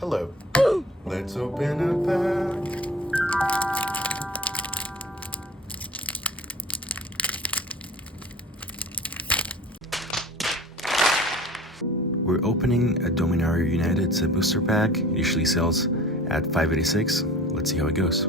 Hello. Let's open a pack. We're opening a Dominaria United. It's a booster pack. It usually sells at $5.86. Let's see how it goes.